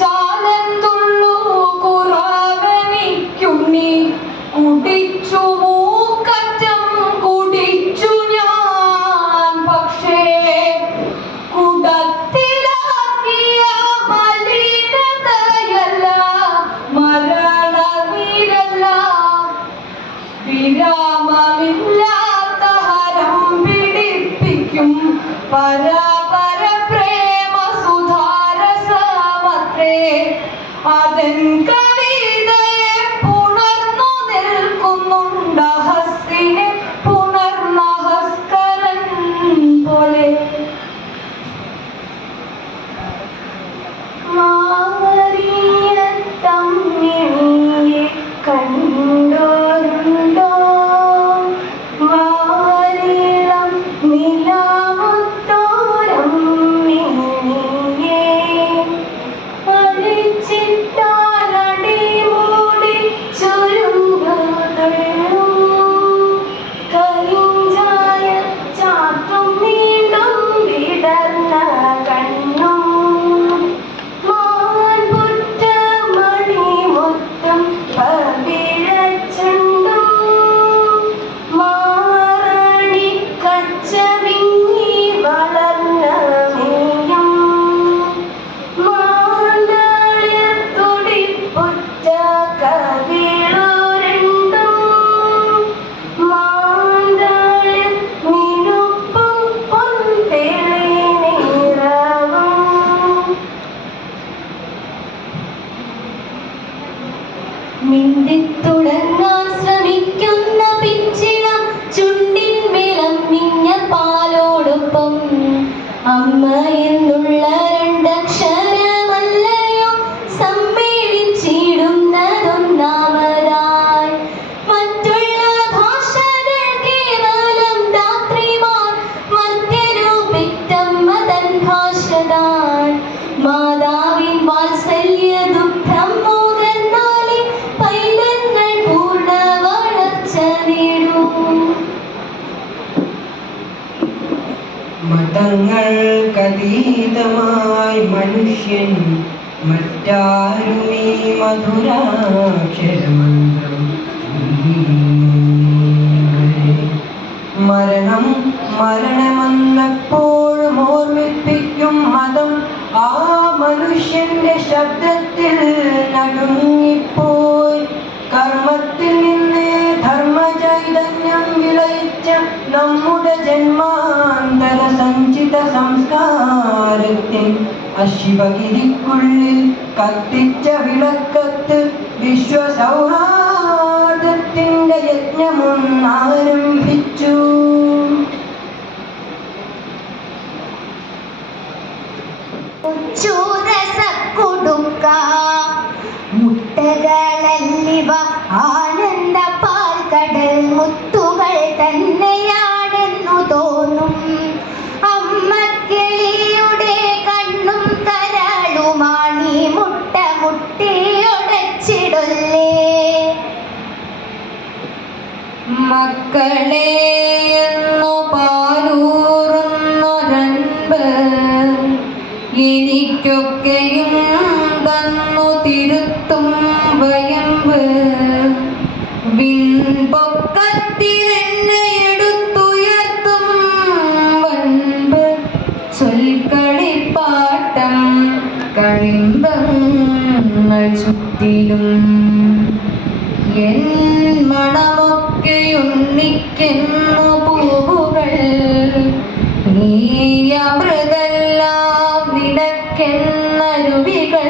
കുടിച്ചാലെന്തുള്ളൂ കുറവനിക്കുണ്ണി കുടിച്ചു മൂക്കറ്റം കുടിച്ചു ഞാൻ പക്ഷേ കുടത്തിലാക്കിയ മലിനതയല്ല മരണവീരല്ല വിരാമമില്ലാത്ത ഹരം പിടിപ്പിക്കും പരപര പ്രേമ സുധാരസമത്രേ അതൻ കവിതയെ പുണർന്നു നിൽക്കുന്നുണ്ട് ഹസ്തിനെ പുണർന്ന ഹസ്കരൻ പോലെ മാറിയത്തമ്മിണിയെ കണ്ടോരുണ്ടോ വാരിളം നിലാമുത്തോരം മിനിയെ വലിച്ചിട്ടാലടി മൂടി ചുരുങ്ങുതള്ളും കരിഞ്ചായ ചാത്തും വീണ്ടും വിടർന്ന കണ്ണും മാൻപുറ്റ മണിമുത്തം പവിഴച്ചെണ്ടും മാറണി കച്ചവിങ്ങി വളർന്ന മെയ്യും മാന്തളിർ തുടിപ്പുറ്റ കവിളു രണ്ടും മാന്തളിർ മിനുപ്പും പൊൻതെളി നിറവും മിണ്ടിത്തുടങ്ങാൻ ശ്രമിക്കുന്ന പിച്ചിളം ചുണ്ടിന്മേലം മിഞ്ഞ പാലോടൊപ്പം അമ്മ എന്നുള്ള രണ്ടക്ഷരമല്ലയോ സമ്മേളിച്ചിടുന്നതൊന്നാമതായി മറ്റുള്ള ഭാഷകൾ കേവലം ധാത്രിമാർ മധ്യരു പെറ്റമ്മ തൻ ഭാഷതാൻ മാതാവിൻ വാത്സല്യ ദുഃഖം മുകർന്നാലേ പൈതങ്ങൾ പൂർണ്ണ വളർച്ച നേടും മതങ്ങൾക്കതീതമായി മനുഷ്യൻ മറ്റാരുമീ മധുരാക്ഷരമന്ത്രം മരണം മരണമെന്നെപ്പോഴും ഓർമ്മിപ്പിക്കും മതം ആ മനുഷ്യന്റെ ശബ്ദത്തിൽ നടുങ്ങിപ്പോയി കർമ്മത്തിൽ നിന്നേ ധർമ്മചൈതന്യം വിളയിച്ച നമ്മുടെ ജന്മാന്തര സഞ്ചിത സംസ്കാരത്തിൽ അശിവഗിരിക്കുള്ളിൽ കത്തിച്ച വിളക്കത്ത് വിശ്വസൗഹാർദ്ദത്തിന്റെ യജ്ഞമൊന്നാരംഭിച്ചു. ചൂരസക്കുടുക്ക മുട്ടകളല്ലിവ ആനന്ദ പാൽക്കടൽ മുത്തുകൾ തന്നെയാണെന്നു തോന്നും അമ്മക്കിളിയുടെ കണ്ണും കരളുമാണി മുട്ട മുട്ടിയൊടച്ചിടല്ലേ മക്കളെ എന്നു പാലൂറുന്നൊരൻപ് എനിക്കൊക്കെയും തന്നു തിരുത്തും വയമ്പ് വിൺപൊക്കത്തിലെന്നെ എടുത്തുയർത്തും വൻപ് ചൊൽക്കളിപ്പാട്ടം കളിമ്പങ്ങൾ ചുറ്റിലും എൻ മണമൊക്കെയുണ്ണിക്കുന്നു പൂവുകൾ നീ അമൃതെല്ലാം നിനക്കെന്നരുവികൾ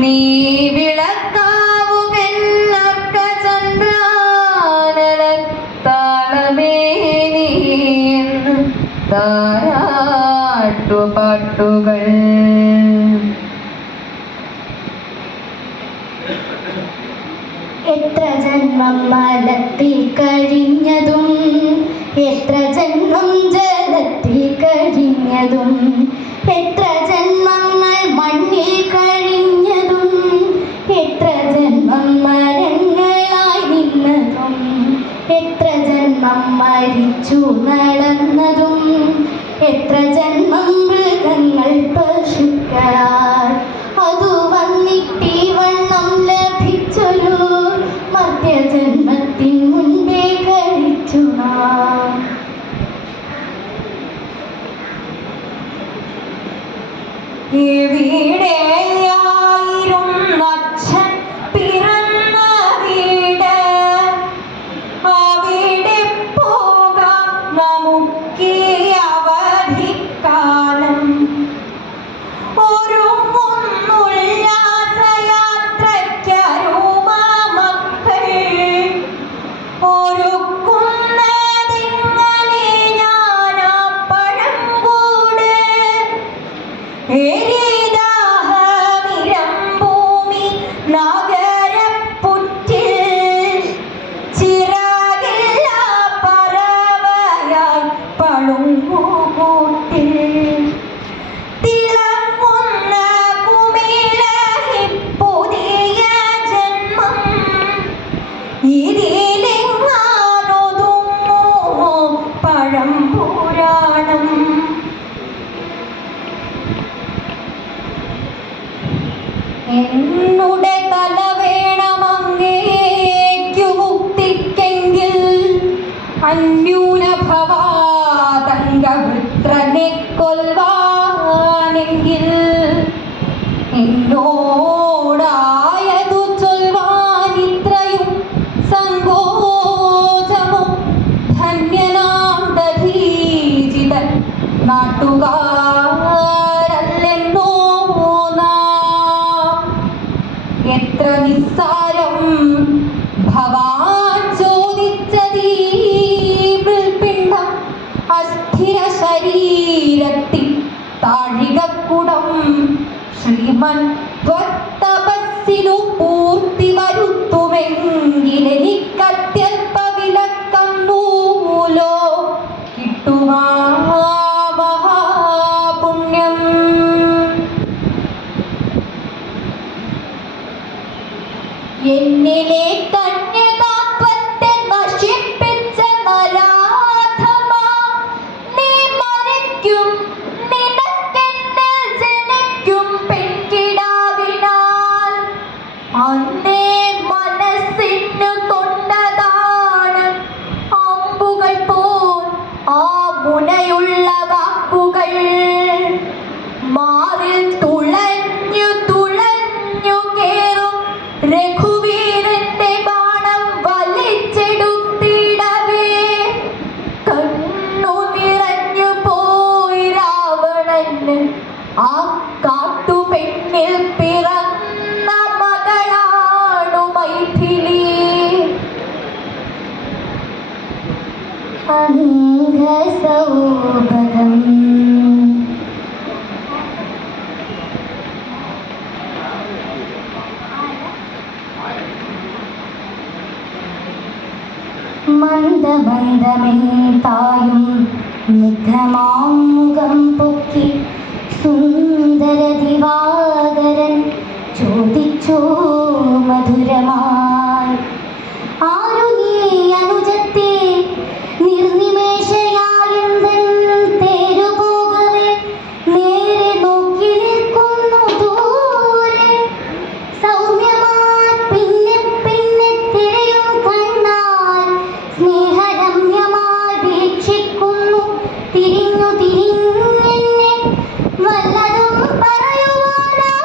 നീ വിളക്കാവുകെന്നർക്ക ചന്ദ്രാനനത്താളമേ നീ എന്ന് താരാട്ടുപാട്ടുകൾ. എത്ര ജന്മം മലത്തിൽ കഴിഞ്ഞതും എത്ര ജന്മം ജലത്തിൽ കഴിഞ്ഞതും എത്ര ജന്മങ്ങൾ മണ്ണിൽ കഴിഞ്ഞതും എത്ര ജന്മം മരങ്ങളായി നിന്നതും എത്ര ജന്മം മരിച്ചു നടന്നതും എത്ര ജന്മം മൃഗങ്ങൾ പശുക്കളാൽ അതു വന്നിട്ടീ വണ്ണം ലഭിച്ചൊരു മധ്യജന്മത്തിൻ മുൻപേ കഴിച്ചു നാം. എവിടെയായിരുന്നച്ഛൻ പിറന്ന വീട്, അവിടെ പോകാം നമുക്കീ അവധിക്കാലം. ഒരുങ്ങുന്നുല്ലാസയാത്രയ്ക്കരുമ മക്കൾ, ഒരുക്കുന്നതിങ്ങനെ ഞാനാ പഴംകൂട്. ഭൂമി നഗരപ്പുറ്റിൽ ചിറകില്ല പറവയായി പളുങ്കുകൂട്ടിൽ. തിളങ്ങുന്ന കുമിളി പുതിയ ജന്മം ഇതിലെങ്ങാനൊതുങ്ങോ പഴംപുരാണം. എന്നുടെ തല വേണമങ്ങേക്കു മുക്തിക്കെങ്കിൽ അന്യൂനഭവാതംഗവൃത്രനെ കൊൽവാനെങ്കിൽ എന്നോടായതു ചൊൽവാനിത്രയും സങ്കോചമോ. ധന്യനാം ദധീചിതൻ നാട്ടുകാരല്ലെന്നോ നാം. എത്ര നിസ്സാരം ഭവാൻ ചോദിച്ചതീ പിണ്ഡം, അസ്ഥിര ശരീരത്തിൽ താഴികക്കുടം. ശ്രീമൻ ത്വത്തപസ്സിനു പൂർത്തി വരുത്തുമെങ്കിലെനിക്കത്യൽപ വിലക്കം നൂലോ കിട്ടുമാ മഹാപുണ്യം. എന്നിലെ കന്യകാത്വത്തെ നശിപ്പിച്ച നരാധമാ, നീ മരിക്കും നിനക്കെന്നിൽ ജനിക്കും പെൺകിടാവിനാൽ. അന്നേ മനസ്സിനു കൊണ്ടതാണ് അമ്പുകൾ പോൽ ആ മുനയുള്ള വാക്കുകൾ. മാറിൽ തുളഞ്ഞു തുളഞ്ഞു കേറും രഘുവീരന്റെ ബാണം വലിച്ചെടുത്തിടവേ കണ്ണു നിറഞ്ഞു പോയി രാവണന്. ആ കാട്ടുപെണ്ണിൽ പിറന്ന മകളാണു മൈഥിലി. അംഗസൗഭഗം മന്ദമന്ദമെൻ തായും മുഖം പൊക്കി സുന്ദര ദിവാകരൻ ചോദിച്ചു മധുരമായി, ആരു നീ അനുജത്തെ നിർനിമേഷയായെന്തൻ തേരുപോകവേ നേരെ നോക്കി നിൽക്കുന്നു ദൂരെ. സൗമ്യമായി പിന്നെ പിന്നെ തിരയും കണ്ണാൽ സ്നേഹരമ്യമായി വീക്ഷിക്കുന്നു തിരിഞ്ഞു തിരിഞ്ഞെന്നെ. വല്ലതും പറയുവാനാ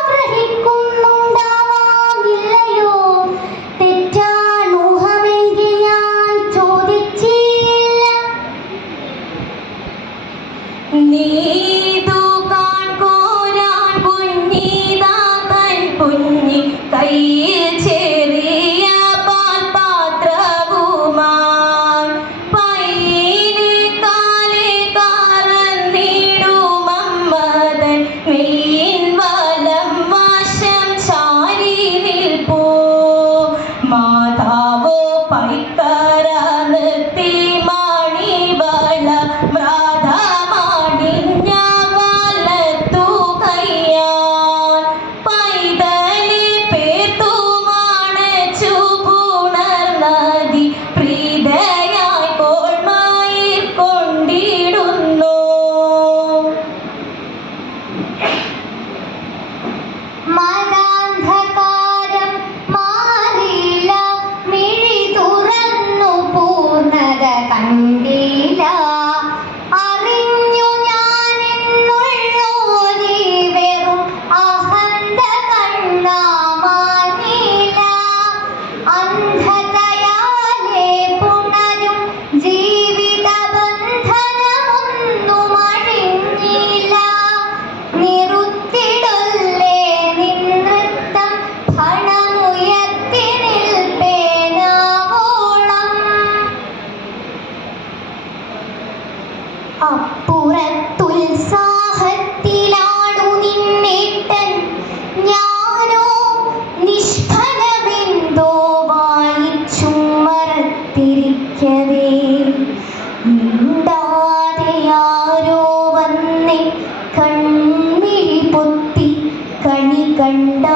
കണി കണ്ടാലുമെന്നോതി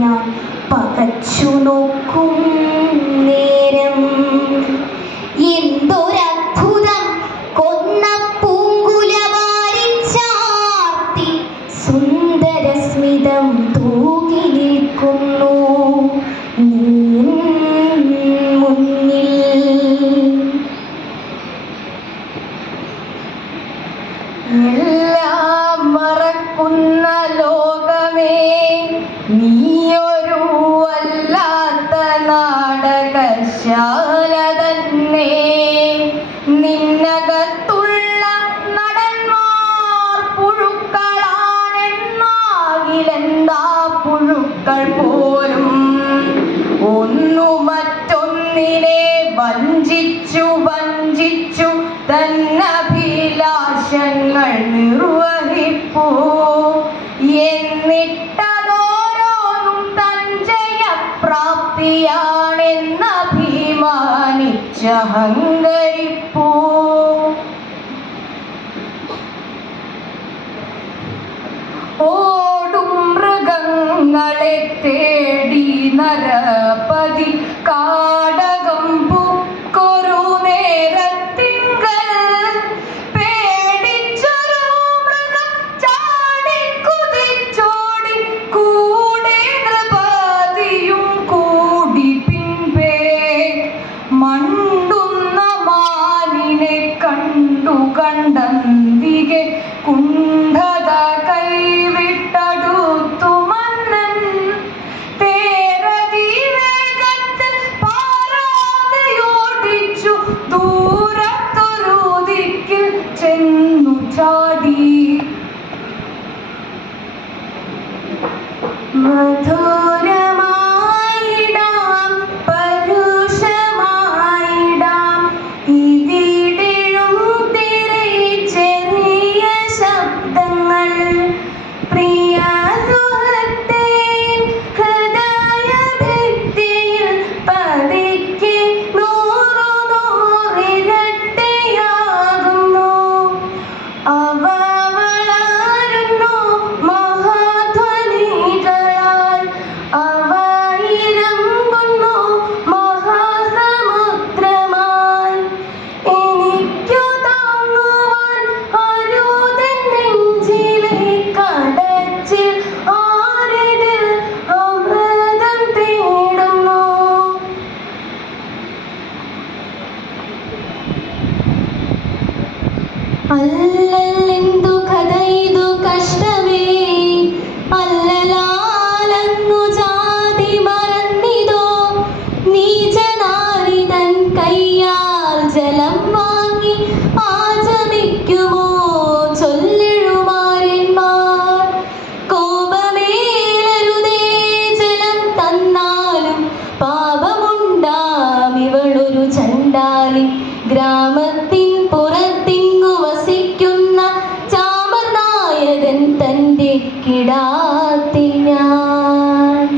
ഞാൻ പകച്ചു നോക്കും നേരം എന്തൊരത്ഭുതം കൊന്ന പൂങ്കുലവാരിച്ചാർത്തി സുന്ദരസ്മിതം തൂകി നിൽക്കുന്നു മുന്നിൽ. എല്ലാം മറക്കുന്ന ലോകമേ നീയൊരു വല്ലാത്ത നാടകശാല തന്നെ. നിന്നകത്തുള്ള നടന്മാർ പുഴുക്കളാണെന്നാകിലെന്താ പുഴുക്കൾ പോലും ഒന്നു മറ്റൊന്നിനെ വഞ്ചിച്ചു വഞ്ചിച്ചു തന്നഭിലാഷങ്ങൾ നിർവഹിപ്പൂ. എന്നിട്ടതോരോന്നും തൻ ജയപ്രാപ്തിയാണെന്നഭിമാനിച്ചഹങ്കരിപ്പൂ. ഓടും മൃഗങ്ങളെ തേടി നരപതി കാടകം പുക്കൊരു നേരത്തിങ്കൽ പേടിച്ചൊരു മൃഗം ചാടിക്കുതിച്ചോടി കൂടെ നൃപതിയും കൂടി പിൻപേ. മണ്ടുന്ന മാനിനെ കണ്ടു കണ്ടന്തികെ കുണ്ഠത കൈവിട്ടടുത്തു മന്നൻ. തേരതി വേഗത്തിൽ പാറാതെയോടിച്ചു ദൂരത്തൊരു ദിക്കിൽ ചെന്നു ചാടി. മധുരമായിടാം പരുഷമായിടാം ഇവിടെയും തിരെ ചെറിയ ശബ്ദങ്ങൾ. പ്രിയ സുഹൃത്തേ ഹൃദയഭിത്തിയിൽ പതിക്കെ നൂറു നൂറിരട്ടിയാകുന്നു. അവ വളരുന്നു മഹാധ്വനികളാൽ. അവ ഇരമ്പുന്നു മഹാസമുദ്രമായി. എനിക്കു താങ്ങുവാൻ അരുതൻ നെഞ്ചിലെ കടച്ചിൽ ആരിതിൽ അമൃതം തേടുന്നു. അല്ലല്ലെന്തു കഥ ഇതു കഷ്ടമേ അല്ലലാലങ്ങു ജാതി മറന്നിതോ. നീചനാരിതൻ കയ്യാൽ ജലം വാങ്ങി ആചമിക്കുമോ ചൊല്ലിഴുമാരന്മാർ. കോപമേലരുതേ ജലം തന്നാലും പാപമുണ്ടാം ഇവളൊരു ചണ്ടാലി. ഗ്രാമത്തിൻ പുറത്തിങ്ങു വസിക്കുന്ന ചാമനായകൻ തൻ്റെ കിടാത്തി ഞാൻ.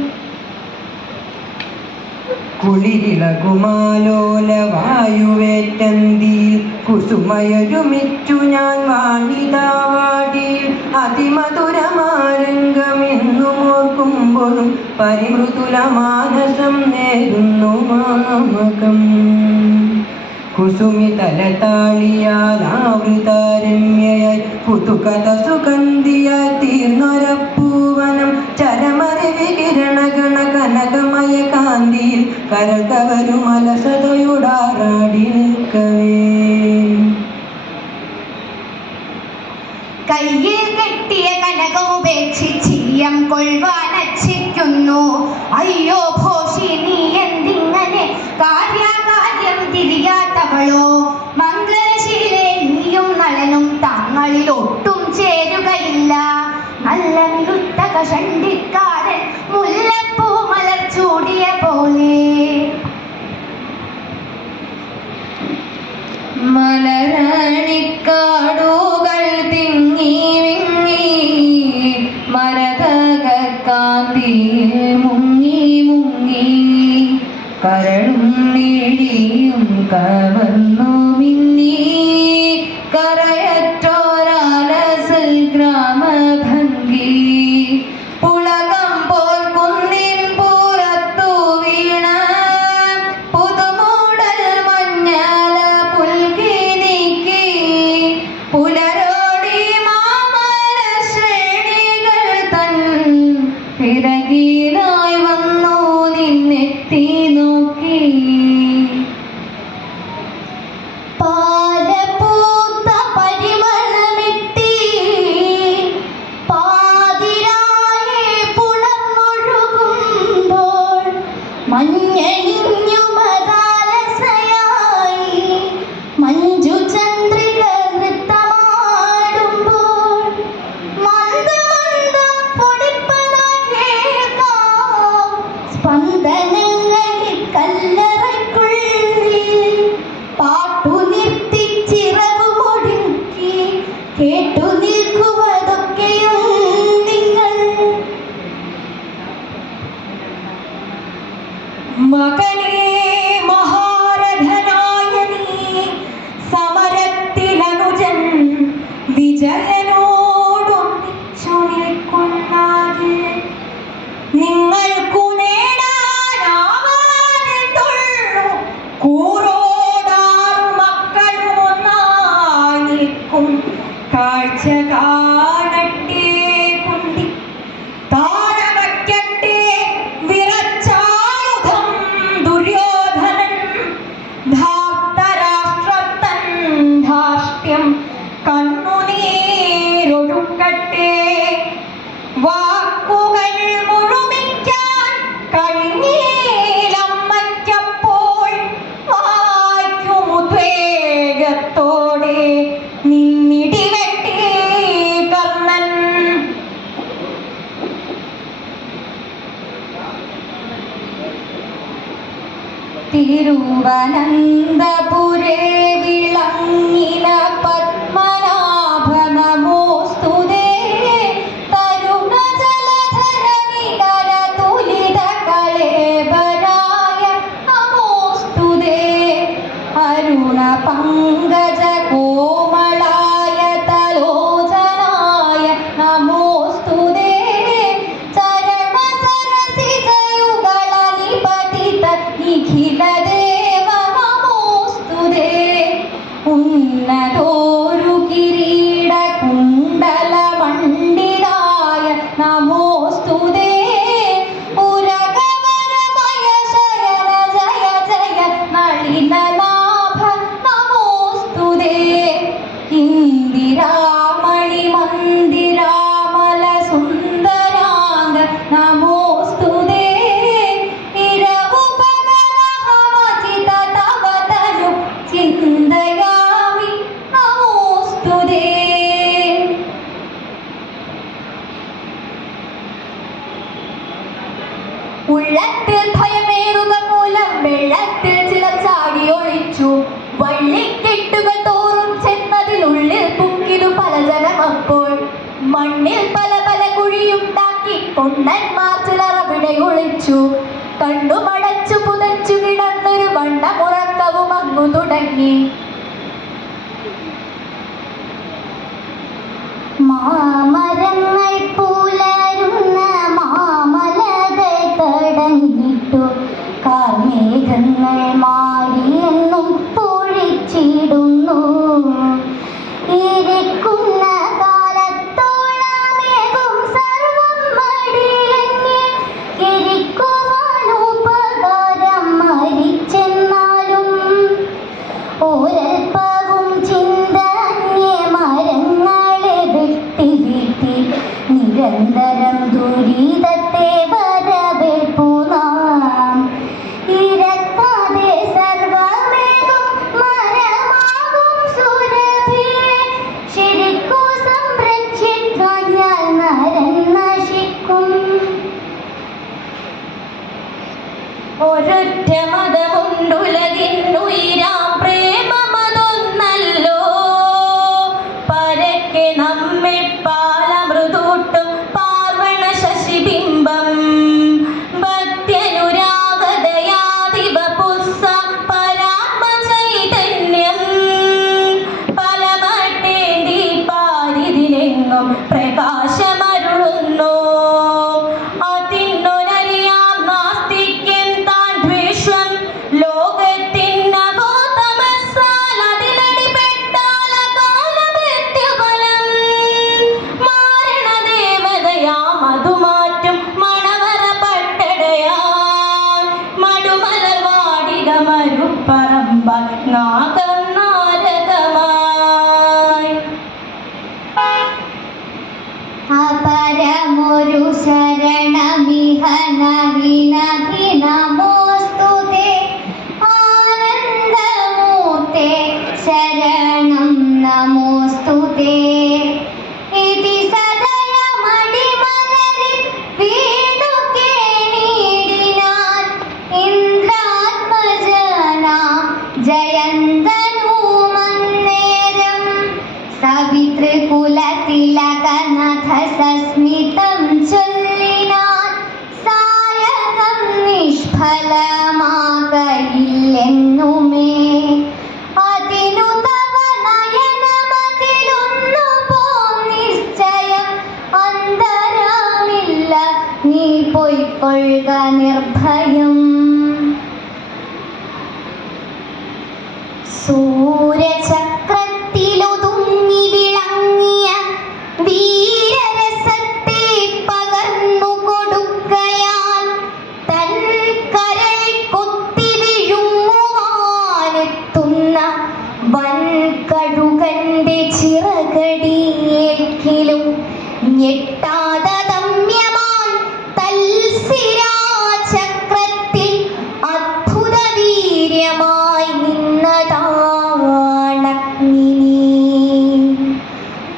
കുളിരിളകുമാലോല വായുവേറ്റന്തിയിൽ കുസുമയൊരുമിച്ചു ഞാൻ വാണിതാവാടിയിൽ. അതിമധുരമാരംഗമെന്നും ഓർക്കുമ്പോഴും പരിമൃദുലമാനസം നേരുന്നു മാമകം. കുസുമിതലതാളിയാലാവൃതാരമ്യയായി കുതുകത സുഗന്ധിയായി തീർന്നൊരപ്പൂവനം. ചരമരവികിരണഗണ കനകമയ കാന്തിയിൽ കരൾ കവരും അലസതയുടാറാടി നിൽക്കവേ. കയ്യിൽ കെട്ടിയ കനകമുപേക്ഷിച്ചിയം കൊൾവാനച്ചിരിക്കുന്നു. അയ്യോ ഭോഷി നീ എന്തിങ്ങനെ കാര്യാകാര്യം തിരിയാത്തവളോ. മംഗലശീലെ നീയും നളനും തങ്ങളിൽ ഒട്ടും ചേരുകയില്ല. നല്ല മിനുത്ത കഷണ്ടിക്കാരൻ മുല്ലപ്പൂ മലർ ചൂടിയ പോലെ. മലരണിക്കാടുകൾ തിങ്ങി വിങ്ങി മരതക കാന്തിയിൽ മുങ്ങി മുങ്ങി. കരളും മിഴിയും കവർന്നു മിന്നി. കരയറ്റോരാലസൽ ഗ്രാമഭംഗി തിരുവനന്തപുരേ വിളങ്ങിന പത്മനാഭ നമോസ്തുതേ തരുണ ജലധര നികര തുലിത കളേബരായ നമോസ്തുതേ അരുണ പങ്കജ കോമളായ തലോചനായ നമോസ്തുതേ ചരണ സരസിജയുഗള നിപതിത നിഖില ദേവ നമോസ്തുതേ ഉന്നതോരു കിരീട കുണ്ടല മണ്ഡിതായ നമോസ്തുതേ ഉരഗവരമയ ശയന ജയ ജയ നളിനനാഭ നമോസ്തുതേ ഇന്ദിരാമണി മന്ദിരാമല സുന്ദരാംഗ നമോസ്തുതേ ഇരവുപഗലഹമചിത തവ തനു ചിന്തയാമി നമോസ്തുതേ. ഉള്ളത്തിൽ ഭയമേറുക മൂലം വെള്ളത്തിൽ ചിലർ ചാടി ഒളിച്ചു വള്ളിക്കെട്ടുകൾ തോറും ചെന്നതിനുള്ളിൽ പുക്കിതു പല ജനം അപ്പോൾ മണ്ണിൽ പല പല കുഴിയുണ്ടാക്കി പൊണ്ണന്മാർ ചിലർ അവിടെ ഒളിച്ചു കണ്ണുമടച്ചു പുതച്ചു കിടന്നൊരു വണ്ണമുറക്കവും അങ്ങു തുടങ്ങി. മാമരങ്ങൾ പുലരുന്ന മാമലകൾ തടഞ്ഞിട്ടു കാർമേഘങ്ങൾ മാറിയെന്നും പൊഴിച്ചിടുന്നു ഇരിക്കുന്ന കാലത്തോളമേകും സർവം മടിയങ്ങി ഇരിക്കുവാനുപകാരം മരിച്ചെന്നാലും ഒരൽപ്പവും ചിന്ത മരങ്ങളെ വെട്ടി വീട്ടി നിരന്തരം ദുരിതത്തെ വരവേൽപ്പു നാം ഇരക്കാതെ സർവമേകും മരമാകും സുരഭിയെ ശരിക്കു സംരക്ഷിക്കാഞ്ഞാൽ നരൻ നശിക്കും. ഒരൊറ്റ മതമുണ്ടുലകിന്നുയിരാം പ്രേമമതൊന്നല്ലോ പരക്കെ നമ്മെ പാലമൃതൂട്ടും പാർവണ ശശിബിംബം ഭക്ത്യനുരാഗതയാദിവ പുസ്സ പരാത്മ ചൈതന്യം പലമട്ടേന്തി പാരിതിലെങ്ങും പ്രകാശമരുളുന്നു അതിന്നൊരറിയാം നാസ്തിക്യം താൻ ദ്വേഷം ലോകത്തിനകോതമസാൽ അതിലടിപ്പെട്ടാൽ അകാലമൃത്യുഫലം മാരണദേവതയാം അതുമാറ്റും മണവറ പട്ടടയാൽ മടുമലർ വാടിക മരുപ്പറമ്പ നാഗം നാരകമായി. അപരമൊരു ശരണമിഹ നഹി നഹി നമോസ്തുതേ ആനന്ദമൂർത്തേ ശരണം നമോസ്തുതേ ഇതി സദയമടിമലരിൽ വീണു കേണിടിനാൻ ഇന്ദ്രാത്മജനാം ജയന്തനുമന്നേരം സവിതൃകുലതിലകനഥ സസ്മിതം ചൊല്ലിനാൻ സായകം നിഷ്ഫലമാകയില്ലെന്നുമേ അതിനു തവ നയനമതിലൊന്നു പോം നിശ്ചയം അന്തരമില്ല നീ പൊയ്ക്കൊള്ളുക നിർഭയം. സൂര്യചക്രത്തിലൊതുങ്ങി വിളങ്ങിയ വീരരസത്തെ പകർന്നു കൊടുക്കയാൽ തൻ കരൾ കൊത്തി വിഴുങ്ങുവാനെത്തുന്ന വൻകഴുകന്റെ ചിറകടിയേൽക്കിലും ഞെട്ടാതെ ദമ്യമാൻ തൽസിരാചക്രത്തിൽ അദ്ഭുത വീര്യമായി നിന്നതാണഗ്നി.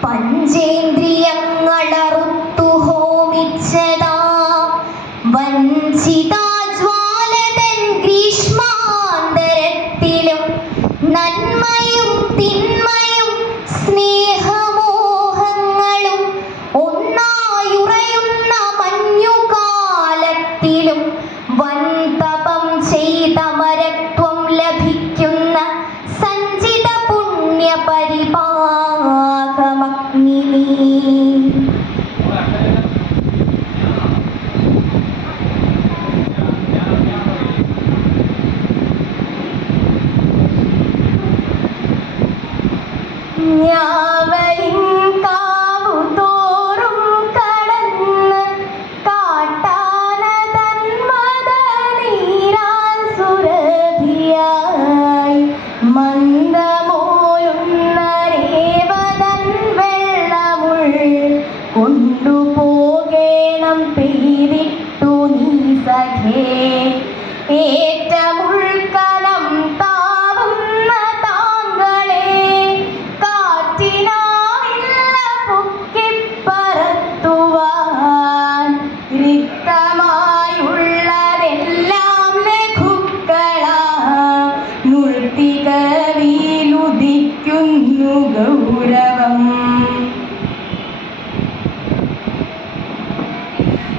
പഞ്ചേന്ദ്രിയങ്ങളറുത്തു ഹോമിച്ചതാ വഞ്ചിതാജ്വാലതൻ ഗ്രീഷ്മാ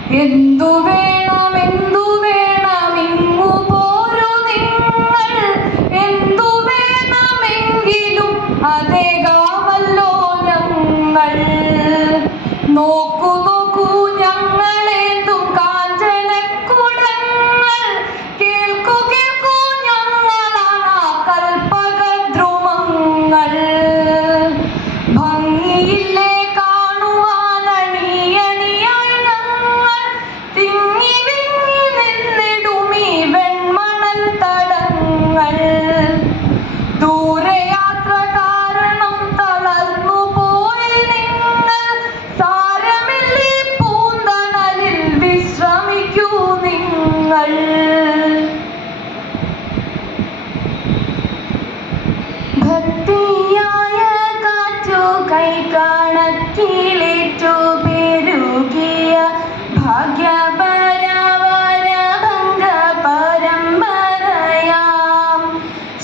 എന്തു വേണം ഇങ്ങു പോരു നിങ്ങൾ, എന്തു വേണമെങ്കിലും അതേകാമല്ലോ ഞങ്ങൾ. നോക്കൂ ഞങ്ങളേന്തും കാഞ്ചനക്കുടങ്ങൾ, കേൾക്കൂ ഞങ്ങളാണ് കൽപ്പകദ്രുമങ്ങൾ. ഭംഗിയില്ലേ കാണുവാനണിയണിയായി ഞങ്ങൾ, തിങ്ങി വിങ്ങി നിന്നിടുമീ വെൺമണൽ തടങ്ങൾ. ദൂരയാത്ര കാരണം തളർന്നു പോയി നിങ്ങൾ, സാരമില്ലീ പൂന്തണലിൽ വിശ്രമിക്കൂ നിങ്ങൾ. ഭക്തിയായ കാറ്റു കൈ കണക്കിലേറ്റു പെരുകിയ ഭാഗ്യപരവരഭംഗ പരമ്പരയാം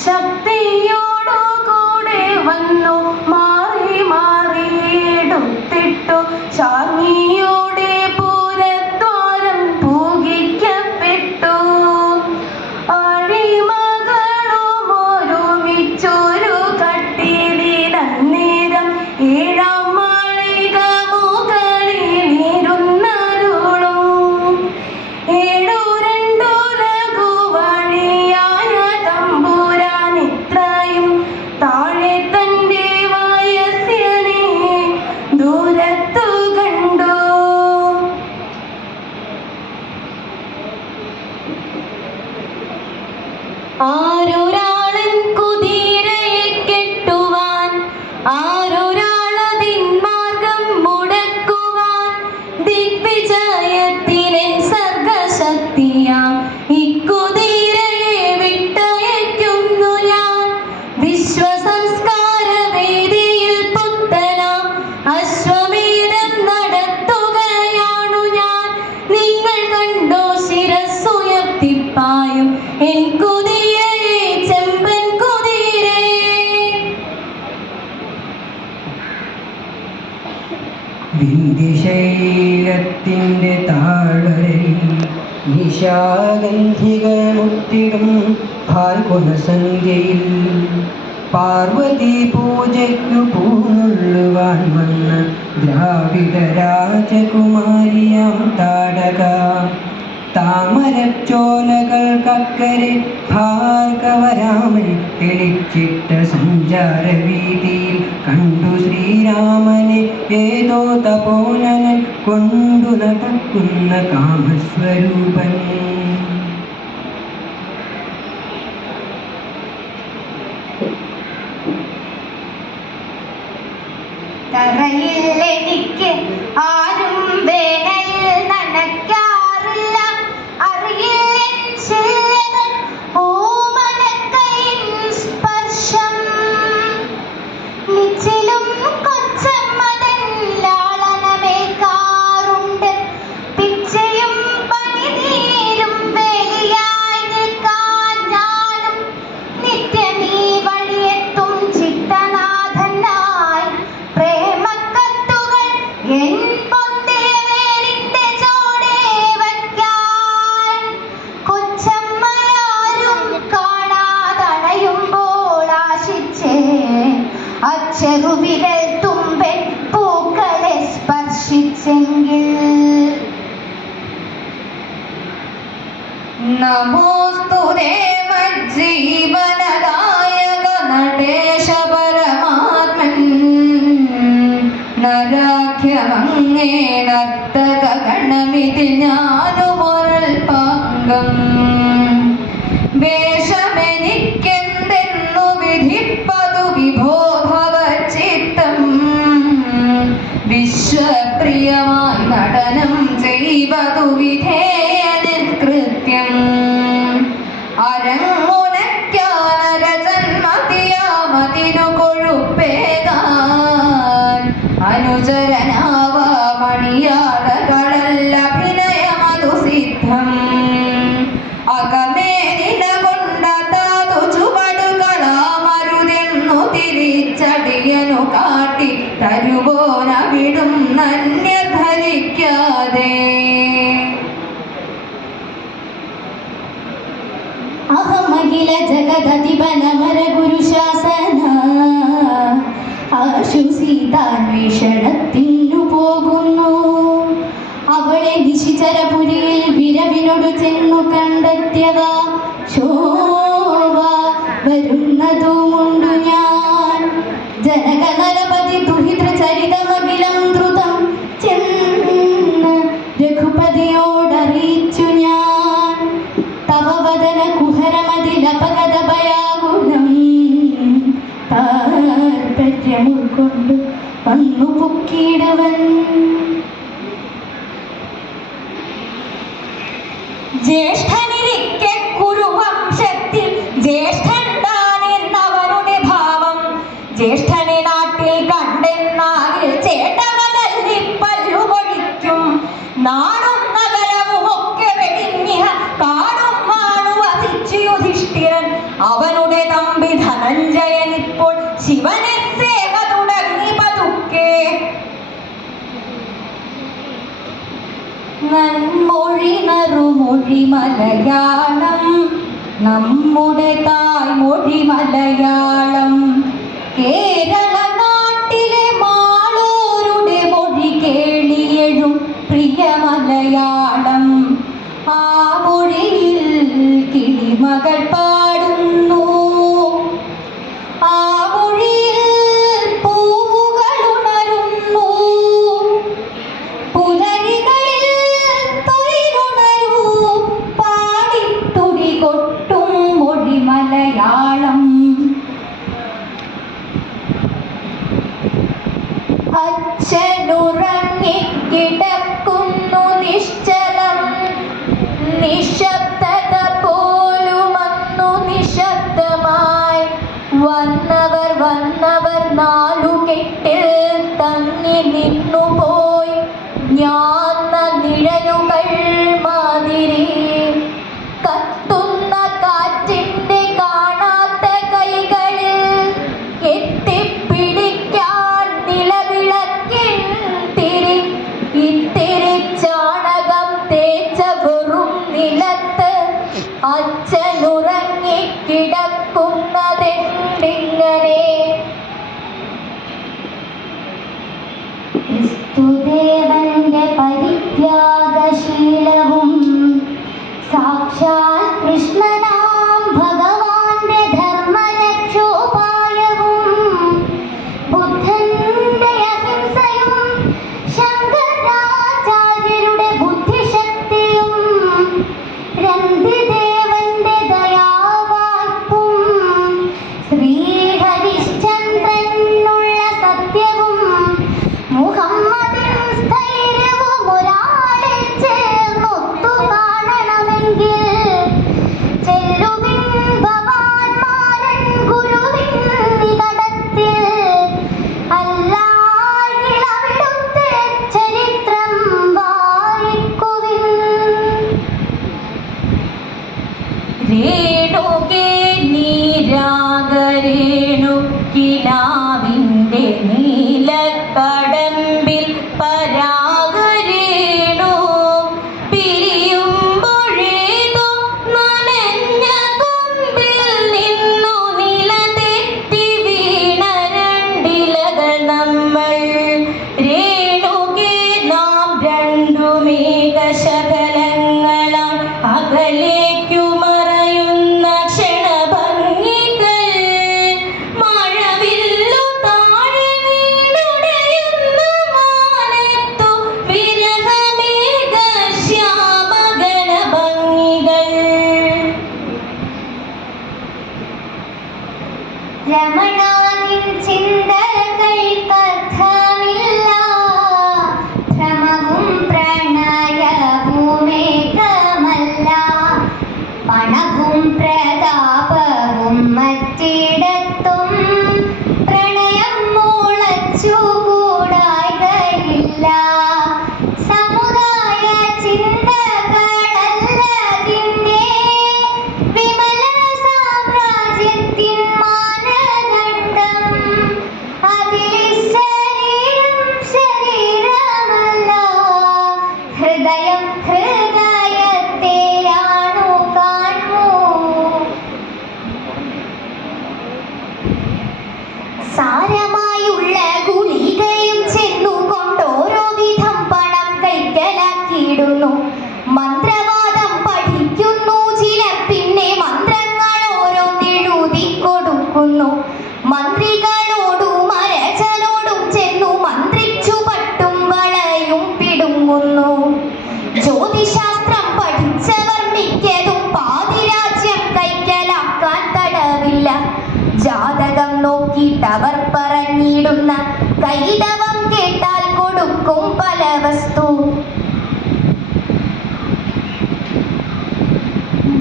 ശക്തിയോടുകൂടെ വന്നു മാറി മാറിയെടുത്തിട്ടു ചാർങ്ങിയുടെ പുരദ്വാരം പൂജിക്കപ്പെട്ടു. ഒരുമിച്ചൊരു കട്ടിലിനന്നേരം ഏഴാം മാളിക മുകളിലിരുന്നരുളും. ഏഴു രണ്ടു ലഘുവഴിയായ തമ്പുരാനിത്രയും താഴെ തന്റെ വയസ്യനെ ദൂരത്തു കണ്ടു. ആരൊരാളൻ കുതിരയെ കെട്ടുവാൻ, ആരൊരാളതിൻ മാർഗം മുടക്കുവാൻ, ദിഗ്വിജയത്തിനെ സർഗശക്തിയാം ഇക്കുതിരയെ വിട്ടയയ്ക്കുന്നു ഞാൻ. വിശ്വസംസ്കാര വേദിയിൽ പുത്തനാം അശ്വമേധം നടത്തുകയാണു ഞാൻ. നിങ്ങൾ കണ്ടോ ശിരസ്സുയർത്തിപ്പായും എൻ കുതിരയെ, ചെമ്പൻ കുതിരയെ. വിന്ധ്യശൈലത്തിൻ്റെ താഴ്വരയിൽ നിശാഗന്ധികമുത്തിടും ഫാൽഗുണസന്ധ്യയിൽ പാർവതി പൂജയ്ക്കു പൂന്നുള്ളുവാൻ വന്ന ദ്രാവിഡ രാജകുമാരിയാം താടക. താമരച്ചോലകൾക്കക്കരെ ഭാർഗവരാമൻ തെളിച്ചിട്ട സഞ്ചാരവീതിയിൽ കണ്ടു ശ്രീരാമനെ ഏതോ തപോനനൻ കൊണ്ടു നടക്കുന്ന കാമസ്വരൂപൻ. തറയിൽ എനിക്ക് ആരും വേനൽ നനയ്ക്കാറില്ല, അറിയില്ല ചില്ലകൾ ഓമനക്കൈൻ സ്പർശം. നിച്ചിലും കൊച്ചമ്മതൻ ലാളനമേക്കാറുണ്ട്, പിച്ചയും പണിനീരും വേലിയായി നിൽക്കാൻ ഞാനും നിത്യമീ വഴിയെത്തും ചിത്തനാഥനായി. പ്രേമക്കത്തുകൾ എൻ പൊന്തേ വേലിന്റെ ചോടേ വയ്ക്കാൻ, കൊച്ചമ്മയാരും കാണാതണയുമ്പോൾ ആശിച്ചേ അച്ചെറുവിരൽ തുമ്പൻ പൂക്കളെ സ്പർശിച്ചെങ്കിൽ. നമോസ്തുതേ മജ്ജീവനദായക നടേശ പരമാത്മൻ, നരാഖ്യമങ്ങേ നർത്തക ഗണമിതി ഞാനുമൊരൽപാംഗം. വേഷമെനിക്കെന്തെന്നു വിധിപ്പതു വിഭോ ഭവചിത്തം, വിശ്വപ്രിയമായി നടനം ചെയ്വതു വിധേയനിൽ കൃത്യം. അരങ്ങുനയ്ക്കാനരജന്മതിയാമതിനു കൊഴുപ്പേകാൻ, അനുചരനാവ മണിയാടകളല്ല അഭിനയമതു സിദ്ധം. അകമേ നിലകൊണ്ട താതു ചുവടുകളാമരുതെന്നു തിരിച്ചടിയനു കാട്ടി തരുവോനവിടും നന്യ ധരിക്കാതെ. അഖില ജഗദധിപനമര ഗുരുശാസന ആശു സീതാന്വേഷണത്തിനു പോകുന്നു. അവളെ നിശിചരപുരിയിൽ വിരവിനോട് ചെന്നു കണ്ടെത്തിയവ ശോഭ വരുന്നതുമുണ്ടു ഞാൻ. ജനക നരപതി ദുഹിതൃ ചരിതമഖിലം ദ്രുതം ചെന്ന് രഘുപതിയോടറിയിച്ചു ഞാൻ. തവ വദന കുഹരമതിലപകത ഭയാകുലം താൽപര്യം ഉൾക്കൊണ്ടു വന്നു പൊക്കിയിടുവൻ. ജ്യേഷ്ഠനിരിക്കെ കുരുവംശത്തിൽ ജ്യേഷ്ഠൻ താനെന്നവരുടെ ഭാവം. ജ്യേഷ്ഠനെ നാട്ടിൽ കണ്ടെന്നാകിൽ ചേട്ടമതല്ലി പല്ലുകൊഴിക്കും. നാടും നഗരവും ഒക്കെ വെടിഞ്ഞിഹ കാടും വാണു വസിച്ചു യുധിഷ്ഠിരൻ. അവനുടെ തമ്പി ധനഞ്ജയൻ ഇപ്പോൾ ശിവനെ സേവ തുടങ്ങി പതുക്കെ. നന്മൊഴി നറുമൊഴി മലയാളം നമ്മുടെ തായ്മൊഴി മലയാളം. കേരള നാട്ടിലെ മാളൂരുടെ മൊഴി കേളിയെഴും പ്രിയ മലയാളം. ആ മൊഴിയിൽ കിളിമകൾ പാടുന്നു. ആ മൊഴിയിൽ പൂവുകൾ ഉണരുന്നു. പുലരികളിൽ തൊഴിലുണരൂ പാടിത്തുടി കൊട്ടും മൊഴി മലയാളം. അച്ഛനുറങ്ങിക്കിടക്കുന്നു നിശ്ചലം. നിശബ്ദത പോലുമന്നു നിശബ്ദമായി. വന്നവർ നാലുകെട്ടിൽ തങ്ങി നിന്നുപോയി. ഞാന്ന നിഴലുകൾ മാതിരി കത്തുന്ന കാറ്റിന്റെ കാണാത്ത കൈകളിൽ എത്തിപ്പിടിക്കാൻ നിലവിളക്കിൻ തിരി. ഇത്തിരി ചാണകം തേച്ച വെറും നിലത്ത് അച്ഛനുറങ്ങിക്കിടക്കുന്നതെണ്ടിങ്ങനെ. ക്രിസ്തുദേവന്റെ പരിത്യാഗശീലവും സാക്ഷാൽ കൃഷ്ണനാം ഭഗവാന്റെ ധർമ്മരക്ഷോപായവും ബുദ്ധന്റെ അഹിംസയും ശങ്കരാചാര്യരുടെ ബുദ്ധിശക്തിയും രന്തിദേവന്റെ ദയാവായ്പും ശ്രീഹരിശ്ചന്ദ്രനുള്ള സത്യവും മുഹമ്മദിൻ സ്ഥൈര്യവും ഒരാളിൽ ചേർന്നൊത്തു കാണണമെങ്കിൽ ചെല്ലുവിൻ ഭവാൻമാരൻ ഗുരുവിൻ നികടത്തിൽ. അല്ലായെങ്കിൽ അവിടുത്തെ ചരിത്രം വായിക്കുവിൻ. രേണുകേ നീരാഗരേണു കിനാവിൻ്റെ നീലക്കടമ്പിൽ പരാഗരേണു പിരിയുമ്പോഴേതോ നനഞ്ഞ കൊമ്പിൽ നിന്നു നിലതെറ്റി വീണ രണ്ടിലകൾ നമ്മൾ. രേണുകേ നാം രണ്ടുമേകശകലങ്ങളാൽ അകലേക്കു മറയുന്ന ക്ഷണഭംഗികൾ. മഴവില്ലു താഴെ വീണുടയുന്ന മാനത്തു വിരഹമേഘ ശ്യാമഗണ ഭംഗികൾ. രമണാനിൻ ചിന്തകൾക്കർത്ഥമില്ല. ഭ്രമവും പ്രണയവുമേകമല്ല. പണവും പ്രതാപവും മറ്റിടത്തും പ്രണയം മുളച്ചുകൂടായികയില്ല. സമുദായ ചിന്തകളല്ലതിൻ്റെ വിമല സാമ്രാജ്യത്തിൻ മാനദണ്ഡം. അതിൽ ശരീരം ശരീരമല്ല, ഹൃദയം ഹൃദയത്തെയാണു കാണൂ.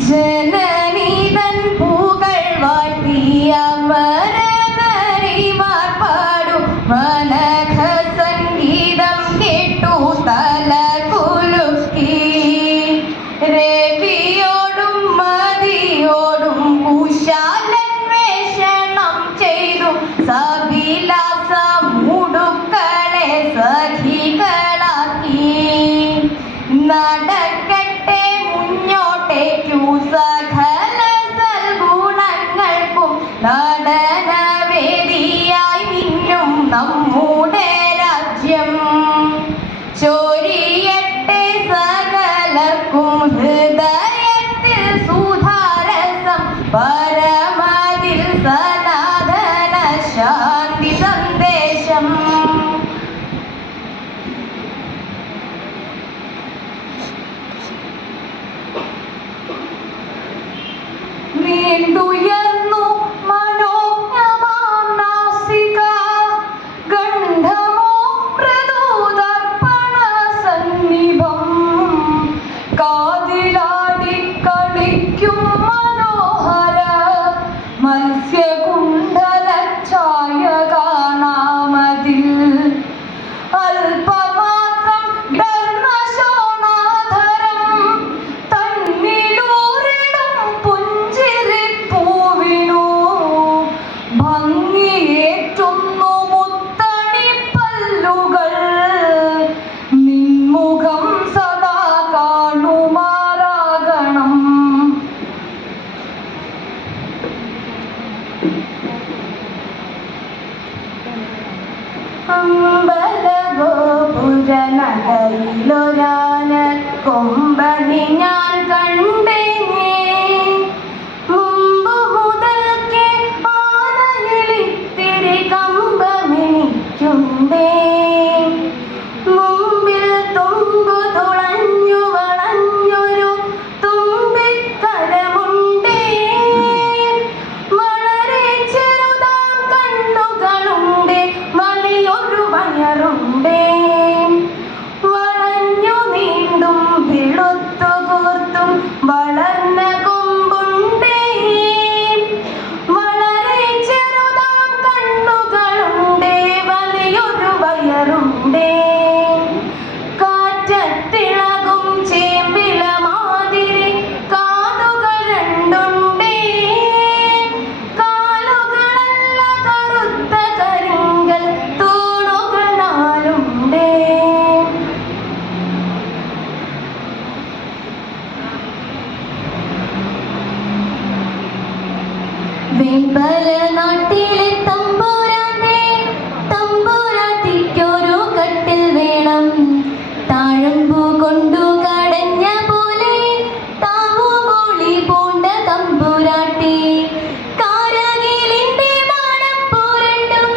ജനനീതൻ പൂകൾ വാഴ്ത്തിയ വരനരിമാർ പാടും വനഘ സംഗീതം കേട്ടു തല കുലുക്കി. രവിയോടും മതിയോടും കുശാലന്വേഷണം ചെയ്തു സവിലാസ മുടുക്കളെ സഖികളാക്കി. നടക്കട്ടെ മുന്നോട്ടേക്കു സകല സൽഗുണങ്ങൾക്കും നടനവേദിയായി മിന്നും നമ്മുടെ രാജ്യം. ചൊരിയട്ടെ സകലർക്കും ഹൃദയത്തിൽ സുധാരസം പരമതിൽ സനാതന ശാന്തി സന്ദേശം. നീണ്ടുയർന്നു മനോജ്ഞമാം നാസിക ഗന്ധമോ മൃദുദർപ്പണ സന്നിഭം. കാതിലാടി കളിക്കും മനോഹര മത്സ്യകുണ്ഡല ഛായ കാണാമതിൽ. അല്പമാത്രം ധർമ്മശോണാധരം തന്നിലൂരിടും പുഞ്ചിരിപ്പൂവിനു ഭംഗിയേറ്റുന്നു മുത്തണിപ്പല്ലുകൾ. നിൻമുഖം സദാ കാണുമാറാകണം. അമ്പലഗോപുരനടയിലൊരാന കൊമ്പനി ഞാൻ കണ്ടേനേ. മുമ്പു മുതൽക്കേ ആനയിലിത്തിരി കമ്പമെനിക്കുണ്ടേ. മുമ്പിൽ തുമ്പു തുളഞ്ഞു വളഞ്ഞൊരു തുമ്പിക്കരമുണ്ടേ. വളരെ ചെറുതാം കണ്ണുകളുണ്ട്, വലിയൊരു വയറുണ്ടേ. വളഞ്ഞു നീണ്ടും വെളുത്തു കൂർത്തും വളർന്ന കൊമ്പുണ്ടേ. വളരെ ചെറുതാം കണ്ണുകളുണ്ട്, വലിയൊരു വയറുണ്ടേ. കാറ്റത്തിളകും ചേമ്പില മാതിരി കാതുകൾ രണ്ടുണ്ടേ. കാലുകളല്ല കറുത്ത കരിങ്കൽ തൂണുകൾ നാലുണ്ടേ. വെമ്പല നാട്ടിലെ തമ്പുരാന്റെ തമ്പുരാട്ടിക്കൊരു കട്ടിൽ വേണം. താഴമ്പൂ കൊണ്ടു കടഞ്ഞ പോലെ താവുമോളി പൂണ്ട തമ്പുരാട്ടി. കാരകിലിന്റെ മാണം പോരണ്ടും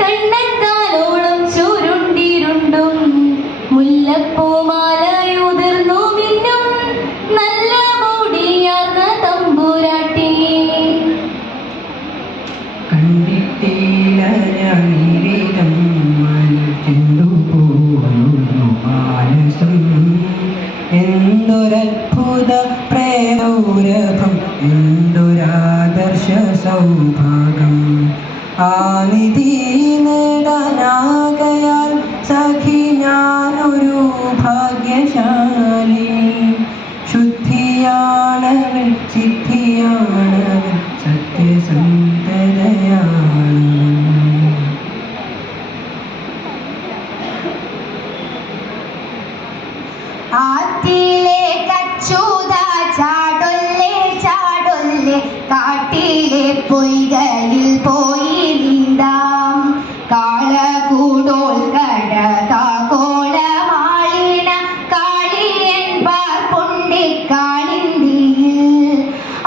കണ്ണങ്കാലോളം ചുരുണ്ടിരുണ്ടും മുല്ലപ്പൂമാലയുതിർന്നു മിന്നും നല്ല മുടിയാർന്ന തമ്പുരാട്ടി. കണ്ടിട്ടില്ല ഞാനിരിതം ചെണ്ടുപോകുന്നു മാനസം. എന്തൊരത്ഭുത പ്രേമൗരഭം, എന്തൊരാദർശ സൗഭാഗ്യം. ആ നിധി നേടാനാകയാൽ സഖി ഞാനൊരു ഭാഗ്യശാലിനി. ശുദ്ധിയാണവൻ സിദ്ധിയാണവൻ സത്യസന്ധതയാണവൻ. ആറ്റിലെ കച്ചൂത ചാടൊല്ലേ ചാടൊല്ലേ കാട്ടിലെ പൊയ്കയിൽ പോയി നീന്താം. കാളകൂടോൾ കടകാകോളമാളിന കാളിയൻ പാർപ്പുണ്ടിക്കാളിന്തിയിൽ.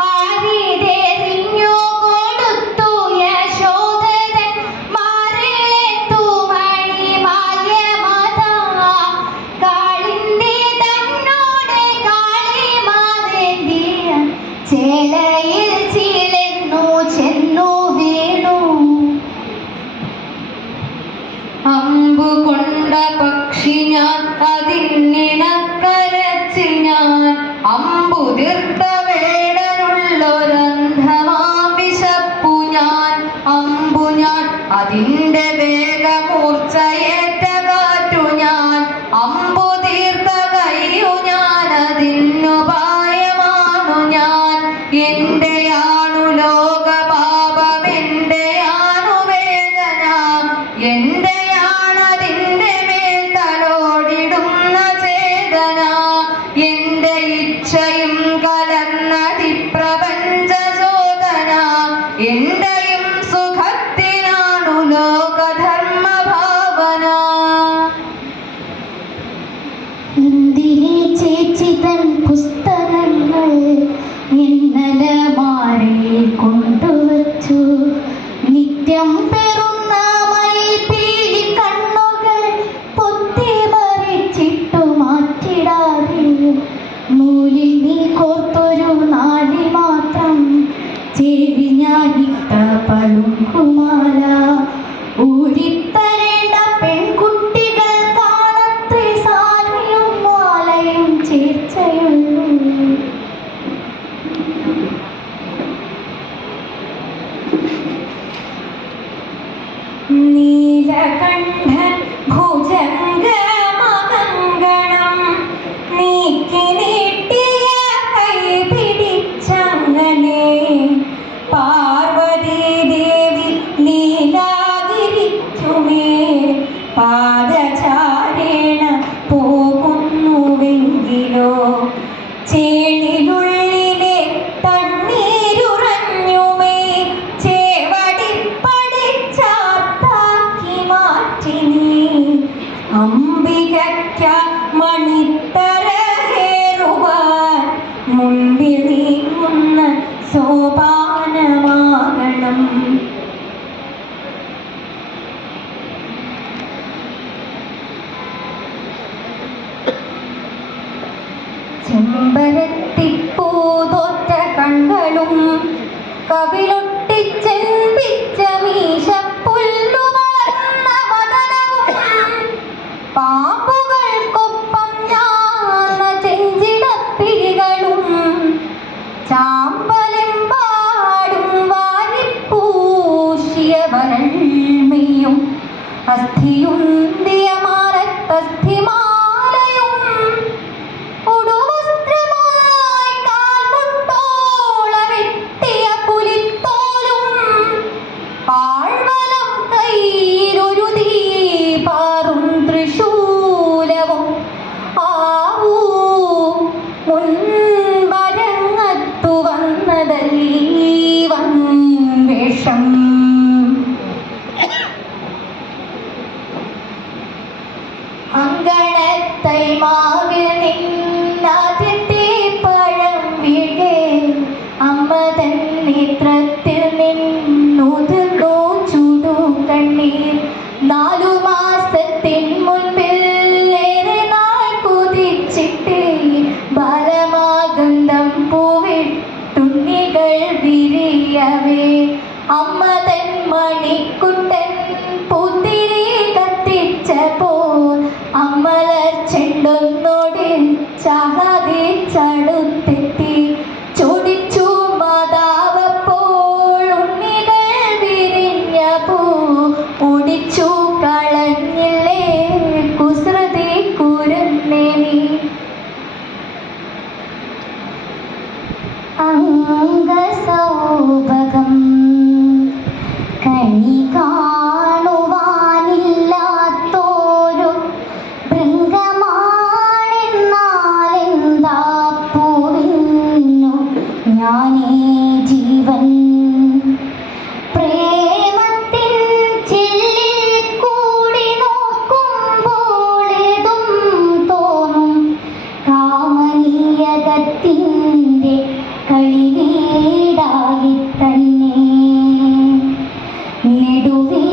ആരിതെറിഞ്ഞു കൊടുത്തു യശോദരൻ മാറിലെത്തു മണിമാല്യമതാ. കാളിന്തി തന്നോട് കാളിമാവേന്തിയ ചേലയിൽ ചീലെന്നു ചെന്നു വീണു. സോദന എന്റെ ഇച്ഛയും കലർന്നതി പ്രപഞ്ച സോദന എന്റെയും സുഖത്തിനാണു ലോകധർമ്മ ഭാവന. ഇന്ദിരെ ചേച്ചി തൻ പുസ്തകങ്ങൾ ഇന്നലമാരിൽ കൊണ്ടുവച്ചു. നിത്യം പെറുന്ന മയിൽപ്പീലി കണ്ണുകൾ പൊത്തിമറിച്ചിട്ടു മാറ്റിടാതെ നൂലിൽ നീ കോർത്തൊരു നാളി മാത്രം ചേവി ഞാനിട്ട പളുങ്കുമാല. ഊരിത്തരേണ്ട പെൺകുട്ടികൾ കാണത്രേ സാരിയും മാലയും ചേർച്ചയുള്ളൂ. നീലകണ്ഠൻ ഭുജംഗമകങ്കണം നീക്കി നീട്ടിയ കൈ പിടിച്ചങ്ങനെ പാർവതീ ദേവി ലീലാഗിരിക്കുമേ പാദചാരേണ പോകുന്നുവെങ്കിലോ ചേണിനുള്ളിലെ തണ്ണീരുറഞ്ഞുമേ ചേവടിപ്പടിച്ചാർത്താക്കി മാറ്റി നീ അംബികയ്ക്ക മണിത്തരഹേറുവാൻ മുൻപിൽ നീങ്ങുന്ന സോപാനമാകണം. ചെമ്പരത്തിപ്പൂതോറ്റ കണ്ണുകളും കവിളൊട്ടിച്ചെമ്പിച്ച മീശപ്പുല്ലുവളർന്ന വദനവും പാമ്പുകൾക്കൊപ്പം ഞാന്ന ചെഞ്ചിടപ്പിരികളും ചാമ്പലെമ്പാടും വാരിപ്പൂശിയ വരൾമയും അസ്ഥിയുന്തിയ മാറത്തസ്ഥിമാലയും ഉടുവസ്ത്രമായി കാൽമുട്ടോളമെത്തിയ പുലിത്തോലും പാഴ്വലം കയ്യിലൊരു ദീപാറും തൃശൂലവും ആവൂ മുൻവരങ്ങത്തു വന്നതല്ലീ വൻവേഷം. അങ്കണത്തൈ മാവിൽ നിന്നാദ്യത്തെ പഴം വീഴേ അമ്മ തൻ നേത്രത്തിൽ നിന്നുതിർന്നു ചൂടും കണ്ണീർ. 4 മാസത്തിൻ മുൻപിൽ ഏറെ നാൾ കുതിച്ചിട്ടേ ബാലമാഗന്ധം പൂവിട്ടുണ്ണികൾ വിരിയവേ അമ്മ തൻ മണിക്കുട്ടൻ പൂത്തിരി കത്തിച്ചപ്പോൾ അമ്മലർ ചെണ്ടൊന്നോടി ചാകാതെ ചടുത്തെത്തി ചോദിച്ചു മാതാവപ്പോൾ ഉണ്ണികൾ വിരിഞ്ഞ പൂ ഓടിച്ചു കളഞ്ഞില്ലേ കുസൃതി കുരുന്നേ നീ. അംഗസൗഭകം കണി കാണുവാനില്ലാത്തോരു ഭൃംഗമാണെന്നാലെന്താ പൂവിന്നു ഞാനേ ജീവൻ. പ്രേമത്തിൻ ചില്ലിൽ കൂടി നോക്കുമ്പോളേതും തോന്നും കാമനീയകത്തിൻ്റെ കളിവീടായി തന്നെ നെടുവീ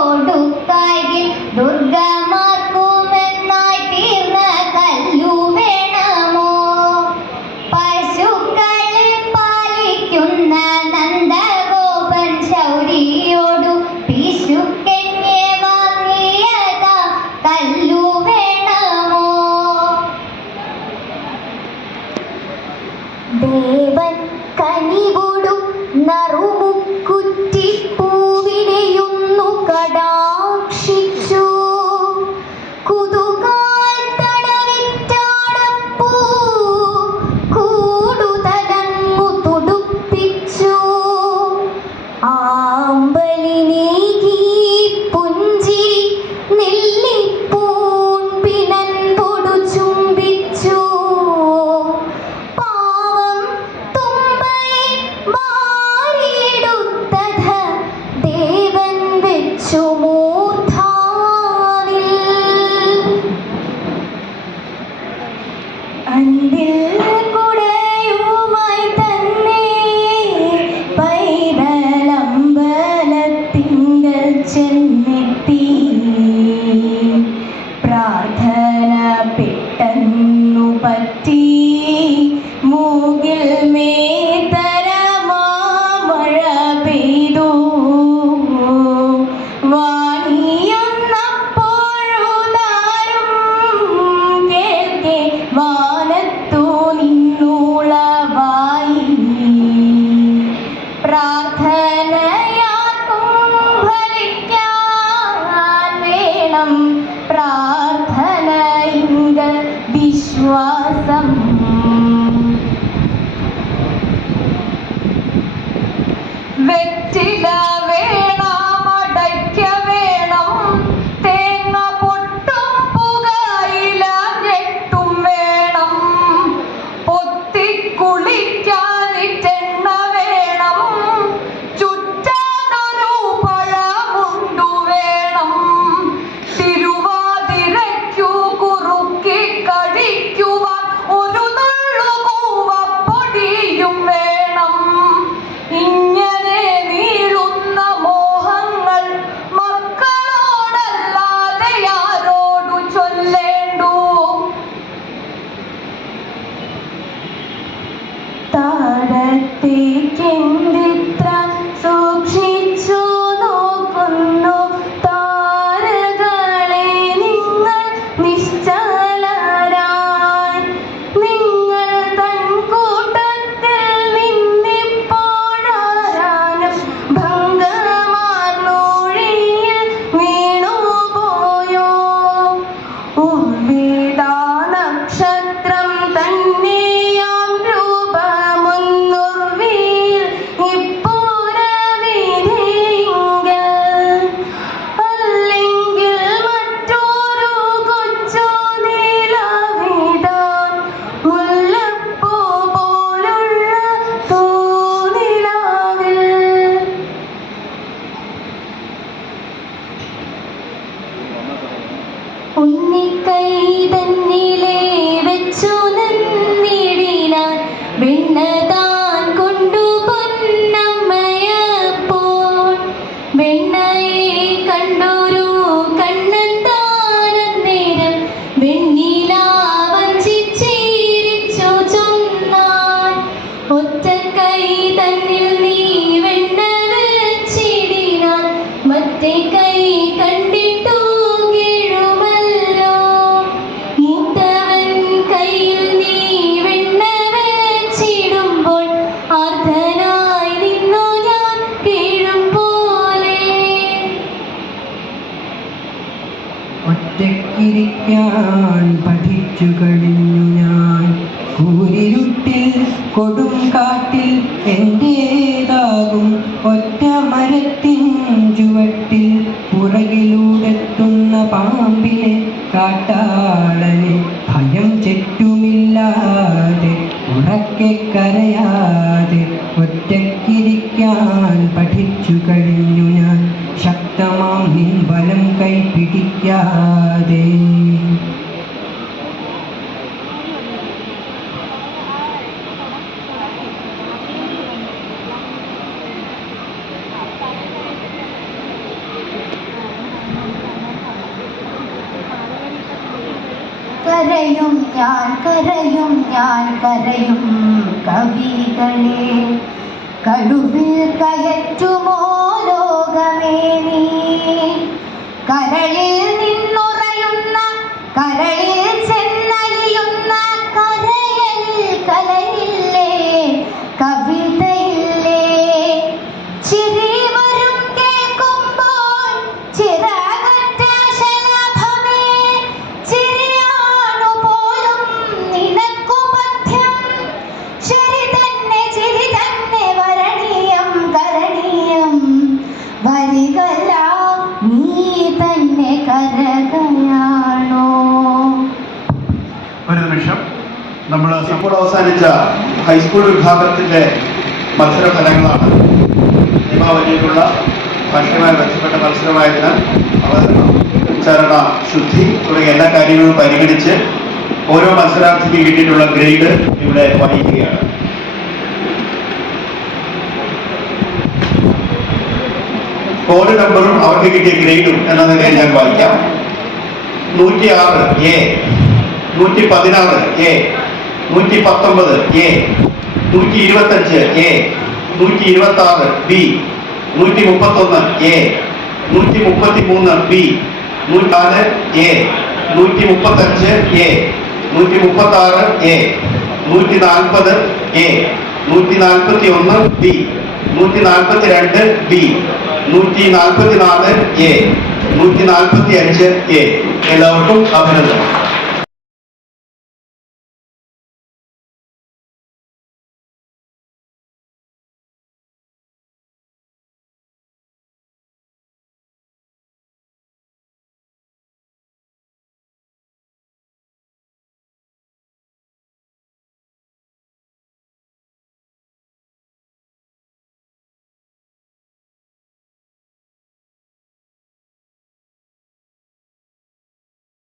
കൊടുക്കായി ദുർഗമാർക്കുമെന്നായി തീർന്ന കല്ലു വേണമോ? പശുക്കളെ പാലിക്കുന്ന നന്ദഗോപൻ ശൗരിയോടു പിശുക്കെന്നെ വാങ്ങിയതാ കല്ലു വേണമോ? ദേവൻ കനിവോടു നറുമുക്കുറ്റി പൂവിനെയൊന്നു കടാക്ഷിച്ചു. കുതുകാൽ തടവിറ്റാടപ്പൂ കൂടുതലങ്ങു തുടുപ്പിച്ചു. ആമ്പലിനീകി പുഞ്ചിരി നെല്ലിപ്പൂൺ പിനൻപൊടു ചുംബിച്ചു. പാവം തുമ്പയെ വാരിയെടുത്തത് ദേവൻ വെച്ചു മൂർധാവിൽ. അന്തിൽ കുടയുമായി തന്നെ പൈതലമ്പലത്തിങ്കൽ ചെന്നെത്തി. പ്രാർത്ഥന പെട്ടെന്നു പറ്റി. മൂകിൽ മേത്തരമാമഴ പെയ്തു. വാണിയെന്നപ്പോഴുതാരും കേൾക്കെ വാനത്തു നിന്നുളവായി. പ്രാർത്ഥനയാർക്കും ഫലിക്കാൻ വേണം പ്രാർത്ഥനയിങ്കൽ വിശ്വാസം. വെറ്റില വേണം, അടയ്ക്ക വേണം, തേങ്ങ പൊട്ടും പുകയില ഞെട്ടും വേണം. പൊത്തിക്കുളിക്കാനിട്ടെണ്ണ വേണം, ചുറ്റാനൊരു പഴമുണ്ടു വേണം. തിരുവാതിരയ്ക്കു കുറുക്കി കഴിക്കുവാൻ ഒരു നുള്ളു കൂവപ്പൊടിയും വേണം. ഇങ്ങനെ നീളുന്ന മോഹങ്ങൾ മക്കളോടല്ലാതെ ആരോടു ചൊല്ലേണ്ടു? താരത്തേക്കെന്തിത്ര സൂക്ഷിച്ചു നോക്കുന്നു താരകളെ നിങ്ങൾ നിശ്ചലരായി. നിങ്ങൾ തൻ കൂട്ടത്തിൽ നിന്നിപ്പോഴാരാനും ഭംഗമാർന്നൂഴിയിൽ വീണുപോയോ? ഉർവിദാ നക്ഷത്രം തന്നെയാം രൂപമൊന്നുർവിയിൽ ഇപ്പുറവിധിയെങ്കിൽ, അല്ലെങ്കിൽ മറ്റൊരു കൊച്ചു നിലാവിതാൻ മുല്ലപ്പൂ പോലുള്ള തൂനിലാവിൽ. ഉണ്ണിക്കൈ തന്നിലെ വെച്ചു നിന്നിടിനാൻ വെണ്ണ താൻ കൊണ്ടു പൊന്നമ്മയപ്പോൾ. വെണ്ണയെ കണ്ടൊരു കണ്ണൻ താനന്നേരം വെണ്ണിലാ വഞ്ചിച്ചിരിച്ചു ചൊന്നാൻ. ഒറ്റക്കൈ തന്നിൽ നീ വെണ്ണ വെച്ചിടിനാൻ മറ്റേ കൈ കണ്ടിട്ടു കീഴുമല്ലോ. മൂത്തവൻ കയ്യിൽ നീ വെണ്ണ വെച്ചിടുമ്പോൾ ആർദ്രനായി നിന്നു ഞാൻ കീഴും പോലെ. ഒറ്റയ്ക്കിരിക്കാൻ പഠിച്ചു കഴിഞ്ഞു ഞാൻ. കൂരിരുട്ടിൽ കൊടും കാട്ടിൽ എൻ്റേതാകും ഒറ്റ മരത്തിൻ ചുവട്ടിൽ പുറകിലൂടെത്തുന്ന പാമ്പിനെ കാട്ടാളനെ ഭയം ചെറ്റുമില്ലാതെ ഉറക്കെ കരയാതെ ഒറ്റയ്ക്കിരിക്കാൻ പഠിച്ചു കഴിഞ്ഞു ഞാൻ. ശക്തമാം നിൻ വലം കൈ പിടിക്കാതെ. കരയും ഞാൻ കരയും ഞാൻ കരയും കവികളെ കടുവിൽ കയറ്റുമോ ലോകമേ നീ കരളിൽ നിന്നുറയുന്ന കരളിൽ ചെന്നലിയുന്ന കരയിൽ കലയില്ലേ കവിതയില്ലേ ചിരി വരും കേൾക്കുമ്പോൾ ചിറകറ്റ ശലഭമേ ചിരിയാണു പോലും നിനക്കു പഥ്യം ശരി തന്നെ ചിരി തന്നെ വരണീയം കരണീയം വരികല്ല നീ തന്നെ കരകയാണോ. ഒരു നിമിഷം നമ്മൾ ഇപ്പോൾ അവസാനിച്ച ഹൈസ്കൂൾ വിഭാഗത്തിൻ്റെ മത്സരഫലങ്ങളാണ്. നിയമാവലിയിലുള്ള ഭാഷയുമായി ബന്ധപ്പെട്ട മത്സരമായതിനാൽ അവതരണം, ഉച്ചാരണ, ശുദ്ധി തുടങ്ങിയ എല്ലാ കാര്യങ്ങളും പരിഗണിച്ച് ഓരോ മത്സരാർത്ഥിക്കും കിട്ടിയിട്ടുള്ള ഗ്രേഡ് ഇവിടെ വായിക്കുകയാണ്. കോഡ് നമ്പറും അവർക്ക് കിട്ടിയ ഗ്രേഡും എന്ന നിലയിൽ ഞാൻ വായിക്കാം. 106 A, 116 A, 119 A, 125 A, 126 B, 131 A, 133 B, 104 A, 135 A, 136 A, 140 A, 141 B, 142 B, 144 A, 145 A. എല്ലാവർക്കും അഭിനന്ദനം.